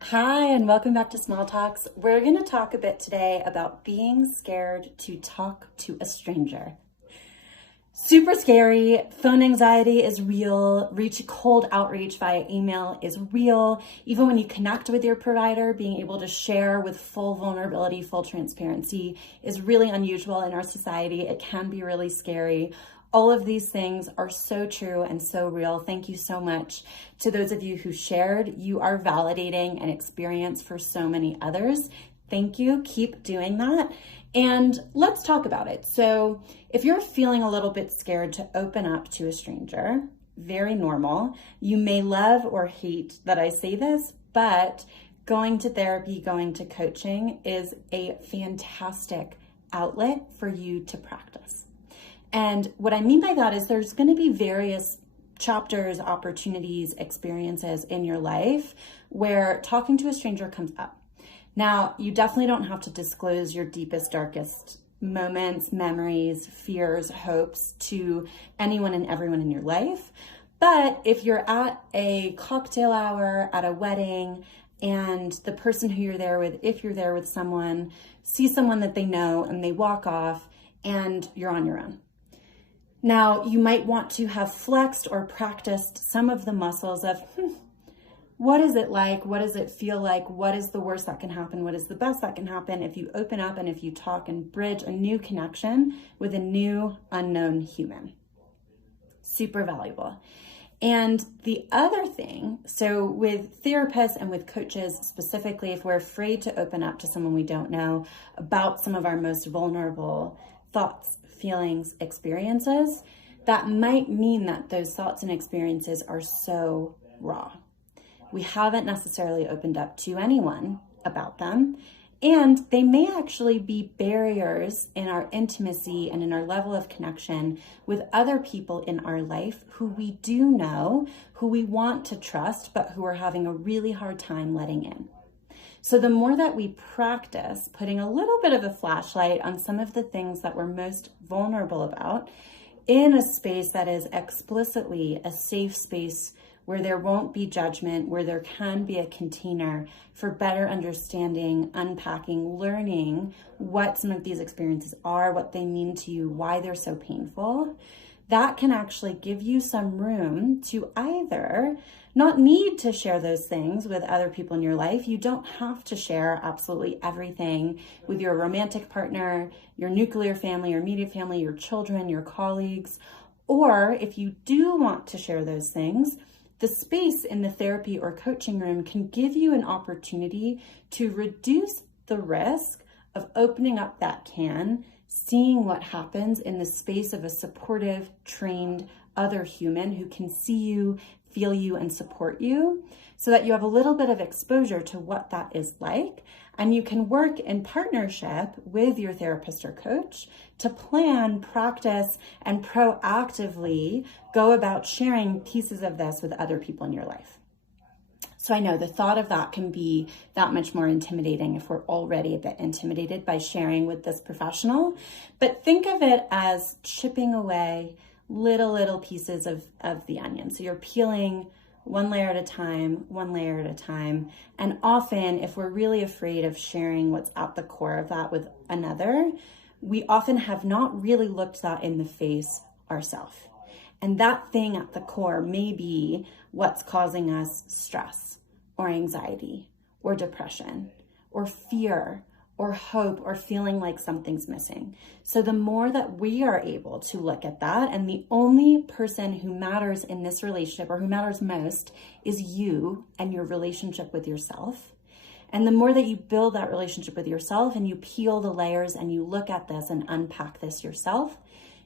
Hi, and welcome back to Small Talks. We're going to talk a bit today about being scared to talk to a stranger. Super scary. Phone anxiety is real. Cold outreach via email is real. Even when you connect with your provider, being able to share with full vulnerability, full transparency is really unusual in our society. It can be really scary. All of these things are so true and so real. Thank you so much to those of you who shared. You are validating an experience for so many others. Thank you. Keep doing that. And let's talk about it. So if you're feeling a little bit scared to open up to a stranger, very normal. You may love or hate that I say this, but going to therapy, going to coaching is a fantastic outlet for you to practice. And what I mean by that is there's going to be various chapters, opportunities, experiences in your life where talking to a stranger comes up. Now, you definitely don't have to disclose your deepest, darkest moments, memories, fears, hopes to anyone and everyone in your life. But if you're at a cocktail hour, at a wedding, and the person who you're there with, if you're there with someone, sees someone that they know and they walk off and you're on your own. Now, you might want to have flexed or practiced some of the muscles of, what is it like? What does it feel like? What is the worst that can happen? What is the best that can happen if you open up and if you talk and bridge a new connection with a new unknown human? Super valuable. And the other thing, so with therapists and with coaches specifically, if we're afraid to open up to someone we don't know about some of our most vulnerable thoughts, feelings, experiences, that might mean that those thoughts and experiences are so raw. We haven't necessarily opened up to anyone about them, and they may actually be barriers in our intimacy and in our level of connection with other people in our life who we do know, who we want to trust, but who are having a really hard time letting in. So the more that we practice putting a little bit of a flashlight on some of the things that we're most vulnerable about in a space that is explicitly a safe space where there won't be judgment, where there can be a container for better understanding, unpacking, learning what some of these experiences are, what they mean to you, why they're so painful, that can actually give you some room to either not need to share those things with other people in your life. You don't have to share absolutely everything with your romantic partner, your nuclear family, your immediate family, your children, your colleagues. Or if you do want to share those things, the space in the therapy or coaching room can give you an opportunity to reduce the risk of opening up that can, seeing what happens in the space of a supportive, trained other human who can see you, feel you, and support you, so that you have a little bit of exposure to what that is like. And you can work in partnership with your therapist or coach to plan, practice, and proactively go about sharing pieces of this with other people in your life. So I know the thought of that can be that much more intimidating if we're already a bit intimidated by sharing with this professional. But think of it as chipping away little pieces of the onion. So you're peeling one layer at a time, one layer at a time. And often, if we're really afraid of sharing what's at the core of that with another, we often have not really looked that in the face ourselves. And that thing at the core may be what's causing us stress or anxiety or depression or fear or hope or feeling like something's missing. So the more that we are able to look at that, and the only person who matters in this relationship or who matters most is you and your relationship with yourself. And the more that you build that relationship with yourself and you peel the layers and you look at this and unpack this yourself,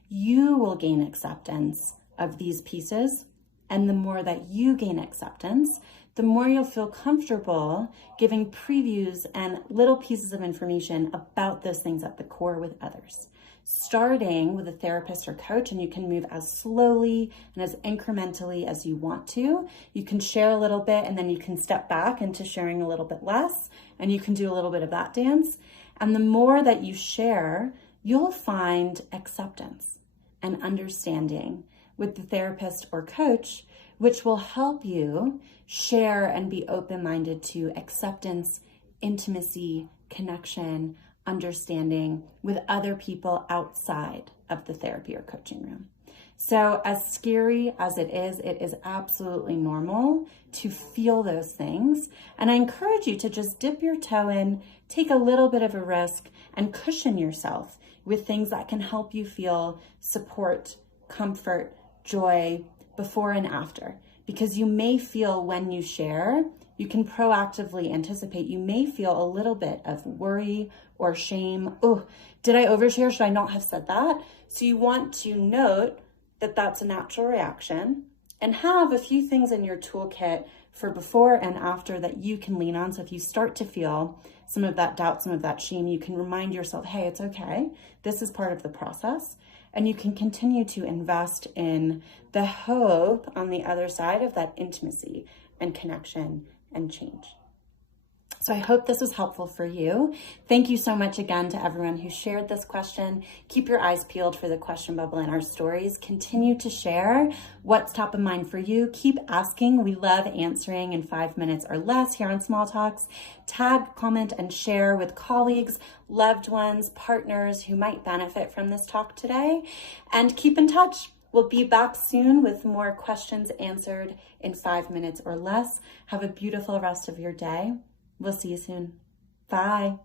you will gain acceptance of these pieces. And the more that you gain acceptance, the more you'll feel comfortable giving previews and little pieces of information about those things at the core with others. Starting with a therapist or coach, and you can move as slowly and as incrementally as you want to. You can share a little bit and then you can step back into sharing a little bit less, and you can do a little bit of that dance. And the more that you share, you'll find acceptance and understanding with the therapist or coach which will help you share and be open-minded to acceptance, intimacy, connection, understanding with other people outside of the therapy or coaching room. So as scary as it is absolutely normal to feel those things. And I encourage you to just dip your toe in, take a little bit of a risk, and cushion yourself with things that can help you feel support, comfort, joy before and after. Because you may feel when you share, you can proactively anticipate, you may feel a little bit of worry or shame. Oh, did I overshare? Should I not have said that? So you want to note that that's a natural reaction and have a few things in your toolkit for before and after that you can lean on. So if you start to feel some of that doubt, some of that shame, you can remind yourself, hey, it's okay. This is part of the process. And you can continue to invest in the hope on the other side of that intimacy and connection and change. So I hope this was helpful for you. Thank you so much again to everyone who shared this question. Keep your eyes peeled for the question bubble in our stories. Continue to share what's top of mind for you. Keep asking. We love answering in 5 minutes or less here on Small Talks. Tag, comment, and share with colleagues, loved ones, partners who might benefit from this talk today. And keep in touch. We'll be back soon with more questions answered in 5 minutes or less. Have a beautiful rest of your day. We'll see you soon. Bye.